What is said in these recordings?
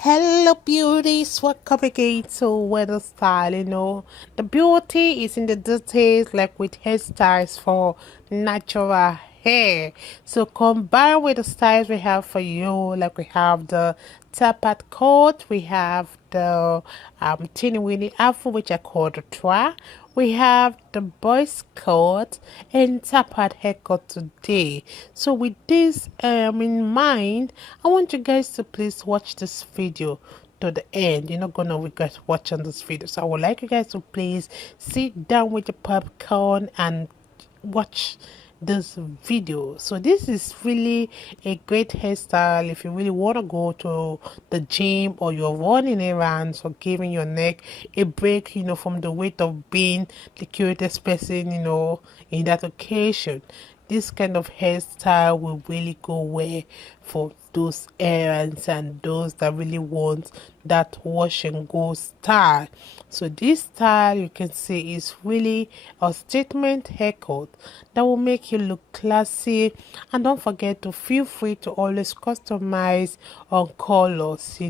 Hello beauties, welcome again to Weather Style. The beauty is in the details, like with hairstyles for natural hair. So combined with the styles we have for you, like we have the tapat coat, we have the teeny weeny afro, which I call the trois. We have the boys coat and tapat haircut today. So with this in mind, I want you guys to please watch this video to the end. You're not gonna regret watching this video. So I would like you guys to please sit down with your popcorn and watch this video. So this is really a great hairstyle if you really want to go to the gym or you're running errands or giving your neck a break, from the weight of being the cutest person, in that occasion. This kind of hairstyle will really go well for those errands and those that really want that wash and go style. So this style, you can see, is really a statement haircut that will make you look classy. And don't forget to feel free to always customize on colors,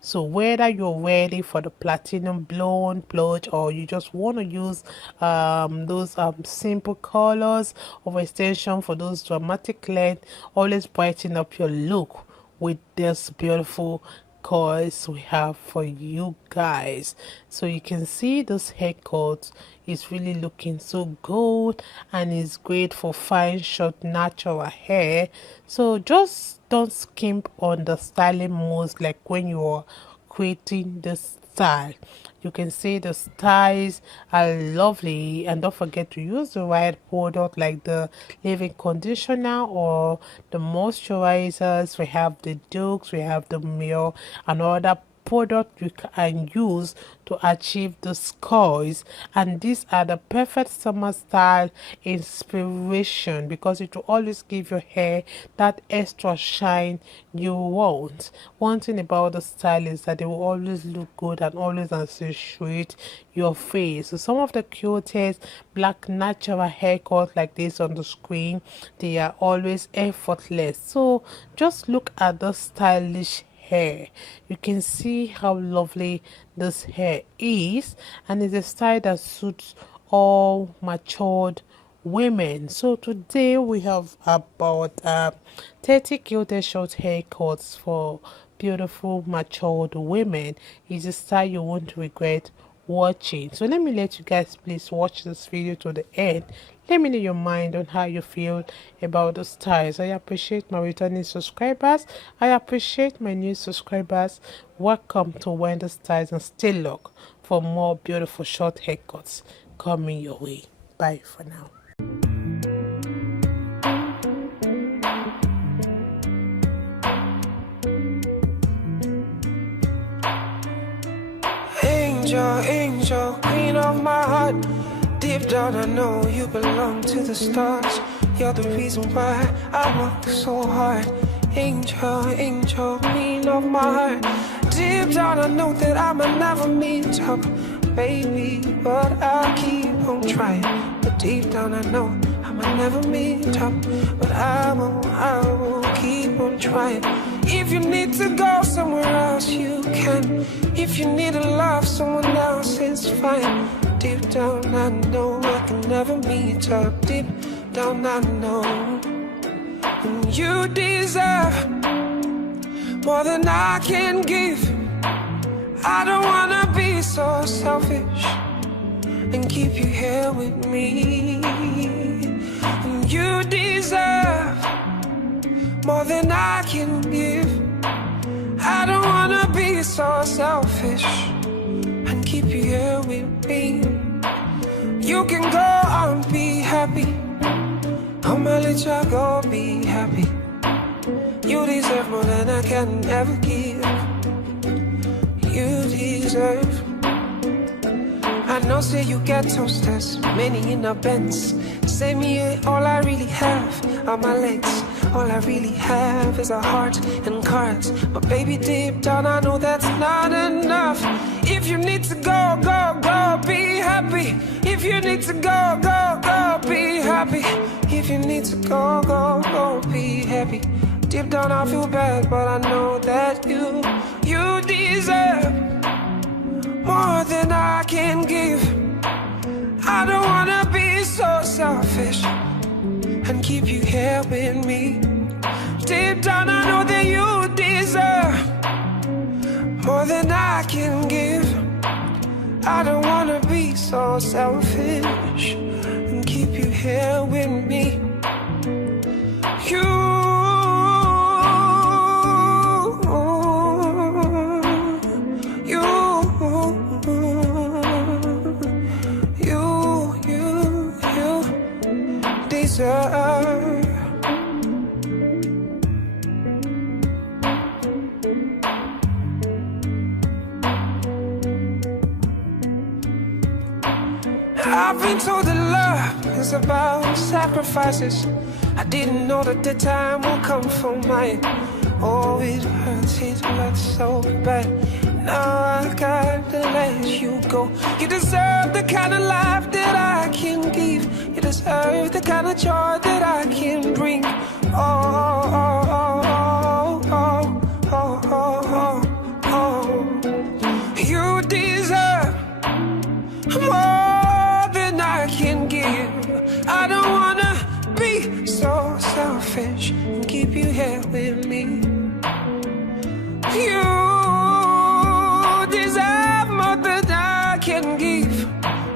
so whether you're ready for the platinum blonde blotch or you just want to use those simple colors of extension for those dramatic length, always brighten up your look with this beautiful colors we have for you guys. So you can see this haircut is really looking so good and is great for fine short natural hair. So just don't skimp on the styling moves, like when you are creating this style. You can see the styles are lovely, and don't forget to use the right product like the leave-in conditioner or the moisturizers. We have the Dukes, we have the MIELLE, and other product you can use to achieve the scores. And these are the perfect summer style inspiration because it will always give your hair that extra shine you want. One thing about the style is that they will always look good and always accentuate your face. So some of the cutest black natural haircuts like this on the screen, they are always effortless. So just look at the stylish hair. You can see how lovely this hair is, and it's a style that suits all matured women. So today we have about 30 cute short haircuts for beautiful matured women. It's a style you won't regret watching. So let me let you guys please watch this video to the end. Let me know your mind on how you feel about the styles. I appreciate my returning subscribers. I appreciate my new subscribers. Welcome to Wendy Styles, and stay locked for more beautiful short haircuts coming your way. Bye for now. Angel, angel, queen of my heart. Deep down I know you belong to the stars. You're the reason why I work so hard. Angel, angel, queen of my heart. Deep down I know that I'ma never meet up, baby, but I'll keep on trying. But deep down I know I'ma never meet up, but I will keep on trying. If you need to go somewhere else, you can. If you need to love someone else, it's fine. Deep down I know I can never meet up. Deep down I know and you deserve more than I can give. I don't wanna be so selfish and keep you here with me. And you deserve more than I can give. I don't wanna be so selfish and keep you here with me. You can go and be happy. I'ma let you go be happy. You deserve more than I can ever give. You deserve. I know say you get toasters, many in a Benz. Say me all I really have are my legs. All I really have is a heart and cards. But baby, deep down I know that's not enough. If you need to go, go, go, be happy. If you need to go, go, go, be happy. If you need to go, go, go, be happy. Deep down I feel bad, but I know that you I don't wanna be so selfish and keep you here with me. Deep down I know that you deserve more than I can give. I don't wanna be so selfish and keep you here with me. You, deserve. I've been told that love is about sacrifices. I didn't know that the time will come for mine. Oh, it hurts so bad. Now I gotta let you go. You deserve the kind of life that I can give. You deserve the kind of joy that I can bring. Oh, oh, oh, oh, oh, oh, oh, oh. You deserve more than I can give. I don't wanna be so selfish and keep you here with me. You deserve more than I can give.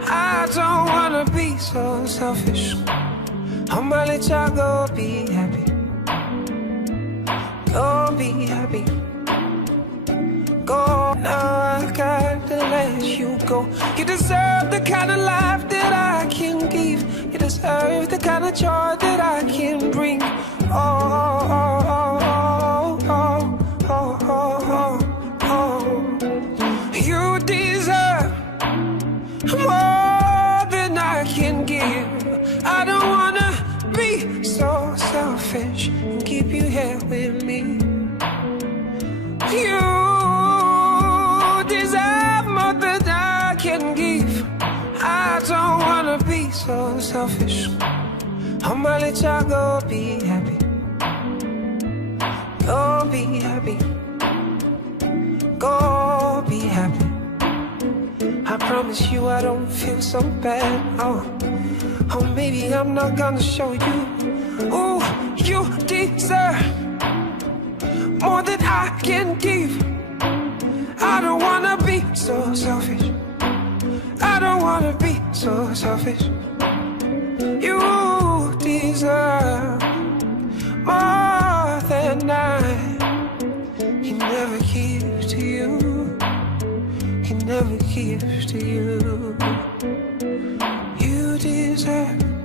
I don't wanna be so selfish. I'ma let y'all go be happy. Go be happy. Go, now I gotta let you go. You deserve the kind of life that I can give. You deserve the kind of joy that I can bring. Oh, oh, oh, oh, oh, oh, oh, oh. You deserve more than I can give. I don't wanna be so selfish and keep you here with me. You deserve more than I can give. I don't wanna be so selfish. I'ma let y'all go be happy. Go be happy. Go be happy. I promise you I don't feel so bad. Oh, oh, maybe I'm not gonna show you. Oh, you deserve more than I can give. I don't wanna be so selfish. I don't wanna be so selfish. You deserve more than I can never give to you. Can never give to you. You deserve